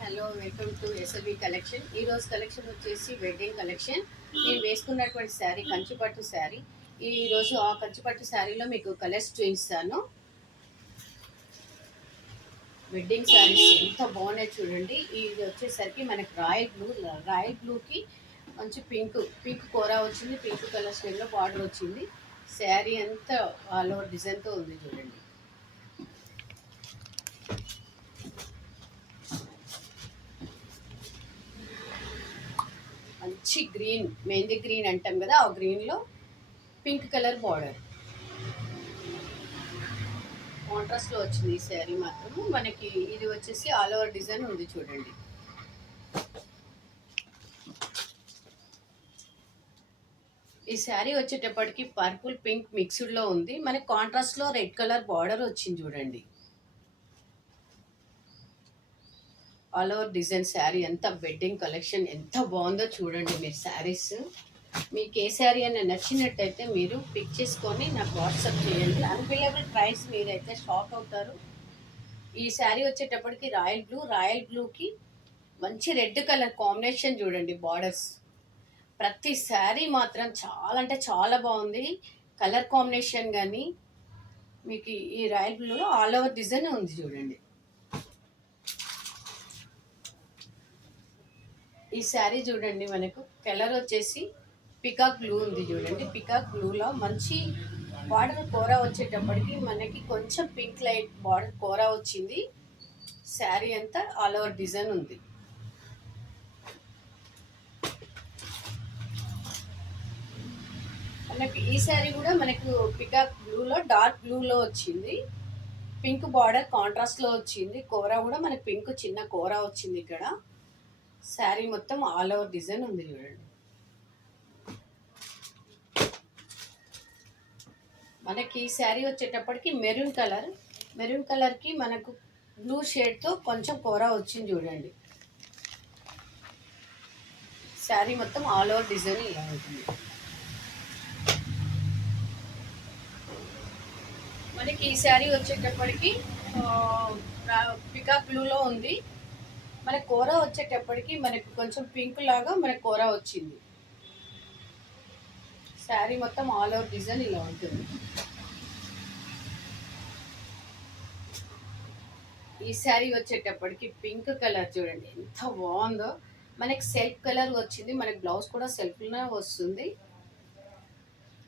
Hello, welcome to SLV collection. ఈ రోజు collection వచ్చేసి వెడ్డింగ్ కలెక్షన్. నేను వేసుకున్నటువంటి శారీ కంచిపట్టు శారీ. ఈ రోజు ఆ కంచిపట్టు శారీలో మీకు కలర్స్ చూపిస్తాను. వెడ్డింగ్ శారీస్ ఎంత బాగున్నాయి చూడండి. ఇది వచ్చేసరికి మనకి రాయల్ బ్లూకి మంచి పింక్ కోరా వచ్చింది. పింక్ కలర్ స్టైల్లో బార్డర్ వచ్చింది. శారీ అంతా ఆల్ ఓవర్ డిజైన్తో ఉంది చూడండి. మంచి గ్రీన్, మెహందీ గ్రీన్ అంటాం కదా, ఆ గ్రీన్లో పింక్ కలర్ బార్డర్ కాంట్రాస్ట్లో వచ్చింది. ఈ శారీ మాత్రము మనకి ఇది వచ్చేసి ఆల్ ఓవర్ డిజైన్ ఉంది చూడండి. ఈ శారీ వచ్చేటప్పటికి పర్పుల్ పింక్ మిక్స్డ్లో ఉంది. మనకి కాంట్రాస్ట్లో రెడ్ కలర్ బార్డర్ వచ్చింది చూడండి. ఆల్ ఓవర్ డిజైన్ శారీ ఎంత వెడ్డింగ్ కలెక్షన్ ఎంత బాగుందో చూడండి. మీరు శారీస్ మీకు ఏ శారీ అయినా నచ్చినట్టయితే మీరు పిక్ చేసుకొని నాకు వాట్సాప్ చేయండి. అన్బిలబుల్ ప్రైస్, మీరైతే షాక్ అవుతారు. ఈ శారీ వచ్చేటప్పటికి రాయల్ బ్లూకి మంచి రెడ్ కలర్ కాంబినేషన్ చూడండి. బార్డర్స్ ప్రతి శారీ మాత్రం చాలా అంటే చాలా బాగుంది. కలర్ కాంబినేషన్ కానీ మీకు ఈ రాయల్ బ్లూలో ఆల్ ఓవర్ డిజైన్ ఉంది చూడండి. ఈ శారీ చూడండి, మనకు కలర్ వచ్చేసి పికాక్ బ్లూ ఉంది చూడండి. పికాక్ బ్లూలో మంచి బార్డర్ కోరా వచ్చేటప్పటికి మనకి కొంచెం పింక్ లైట్ బార్డర్ కోరా వచ్చింది. శారీ అంతా ఆల్ ఓవర్ డిజైన్ ఉంది. మనకి ఈ శారీ కూడా మనకు పికాక్ బ్లూలో డార్క్ బ్లూలో వచ్చింది. పింక్ బార్డర్ కాంట్రాస్ట్లో వచ్చింది. కోరా కూడా మనకి పింక్ చిన్న కోరా వచ్చింది. ఇక్కడ శారీ మొత్తం ఆల్ ఓవర్ డిజైన్ ఉంది చూడండి. మనకి ఈ శారీ వచ్చేటప్పటికి మెరూన్ కలర్కి మనకు బ్లూ షేడ్తో కొంచెం కోరా వచ్చింది చూడండి. శారీ మొత్తం ఆల్ ఓవర్ డిజైన్ ఇలా ఉంటుంది. మనకి ఈ శారీ వచ్చేటప్పటికి పికాక్ బ్లూలో ఉంది. మన కోరా వచ్చేటప్పటికి మనకి కొంచెం పింక్ లాగా మన కోరా వచ్చింది. శారీ మొత్తం ఆల్ ఓవర్ డిజైన్ ఇలా ఉంటుంది. ఈ శారీ వచ్చేటప్పటికి పింక్ కలర్ చూడండి ఎంత బాగుందో. మనకి సెల్ఫ్ కలర్ వచ్చింది. మనకి బ్లౌజ్ కూడా సెల్ఫ్లోనే వస్తుంది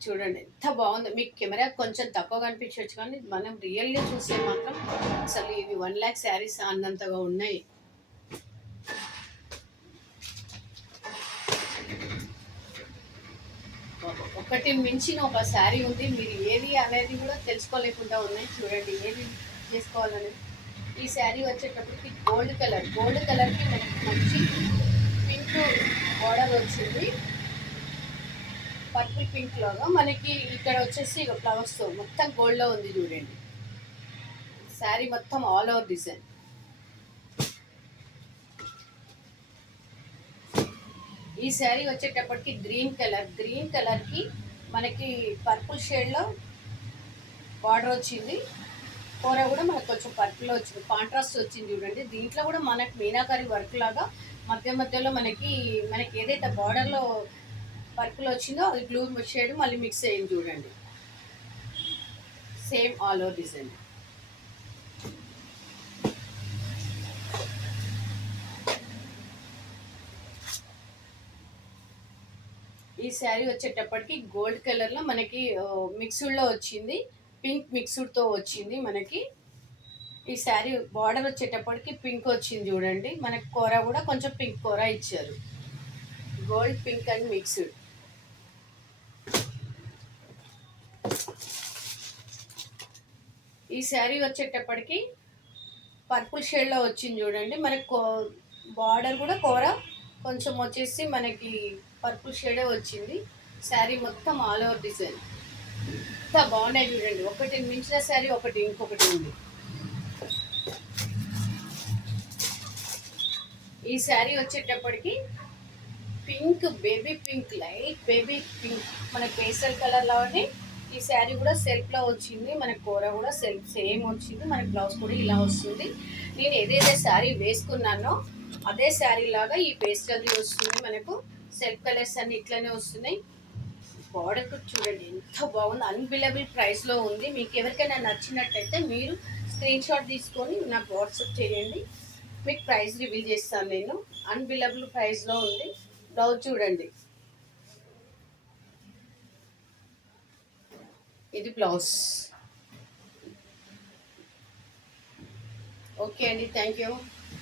చూడండి. ఎంత బాగుందో. మీకు కెమెరా కొంచెం తక్కువ కనిపించవచ్చు, కానీ మనం రియల్గా చూస్తే మాత్రం అసలు ఇవి 1 lakh శారీస్ అన్నంతగా ఉన్నాయి. ఒకటి మించిన ఒక శారీ ఉంది. మీరు ఏది అనేది కూడా తెలుసుకోలేకుండా ఉన్నాయి చూడండి, ఏది చేసుకోవాలనేది. ఈ శారీ వచ్చేటప్పటికి గోల్డ్ కలర్కి మనకి మంచి పింక్ బార్డర్ వచ్చింది. పర్పుల్ పింక్ లాగా మనకి ఇక్కడ వచ్చేసి ఫ్లవర్స్తో మొత్తం గోల్డ్లో ఉంది చూడండి. శారీ మొత్తం ఆల్ ఓవర్ డిజైన్. ఈ శారీ వచ్చేటప్పటికి గ్రీన్ కలర్కి మనకి పర్పుల్ షేడ్లో బార్డర్ వచ్చింది. కూర కూడా మనకు కొంచెం పర్పుల్లో వచ్చింది, కాంట్రాస్ట్ వచ్చింది చూడండి. దీంట్లో కూడా మనకి మీనాకారి వర్క్ లాగా మధ్యలో మనకి ఏదైతే బార్డర్లో పర్పుల్ వచ్చిందో అది బ్లూ షేడ్ మళ్ళీ మిక్స్ అయ్యింది చూడండి. Same all over design. ఈ శారీ వచ్చేటప్పటికి గోల్డ్ కలర్లో మనకి మిక్స్డ్లో వచ్చింది, పింక్ మిక్స్డ్తో వచ్చింది. మనకి ఈ శారీ బార్డర్ వచ్చేటప్పటికి పింక్ వచ్చింది చూడండి. మనకి కూర కూడా కొంచెం పింక్ కూర ఇచ్చారు. Gold pink and mixed. ఈ శారీ వచ్చేటప్పటికి పర్పుల్ షేడ్లో వచ్చింది చూడండి. మనకి బార్డర్ కూడా కూర కొంచెం వచ్చేసి మనకి పర్పుల్ షేడే వచ్చింది. శారీ మొత్తం ఆల్ ఓవర్ డిజైన్ ఎంత బాగున్నాయి చూడండి. ఒకటి మించిన శారీ ఇంకొకటి ఉంది. ఈ శారీ వచ్చేటప్పటికి pink, baby pink, light baby pink, మనకి పేస్టల్ కలర్ లాగానే ఈ శారీ కూడా సెల్ఫ్లో వచ్చింది, మనకు కూర కూడా సెల్ఫ్ సేమ్ వచ్చింది, మనకి బ్లౌజ్ కూడా ఇలా వస్తుంది. నేను ఏదైతే శారీ వేసుకున్నానో అదే శారీ లాగా ఈ పేస్టల్ది వస్తుంది. మనకు సెల్ఫ్ కలర్స్ అన్ని ఇట్లనే వస్తున్నాయి. బార్డర్ కూడా చూడండి ఎంత బాగుంది, అన్బిలబుల్ ప్రైస్లో ఉంది. మీకు ఎవరికైనా నచ్చినట్టయితే మీరు స్క్రీన్ షాట్ తీసుకొని నాకు వాట్సాప్ చేయండి, మీకు ప్రైస్ రివీల్ చేస్తాను నేను. అన్బిలబుల్ ప్రైస్లో ఉంది. బ్లౌజ్ చూడండి, ఇది బ్లౌజ్. ఓకే అండి, థ్యాంక్ యూ.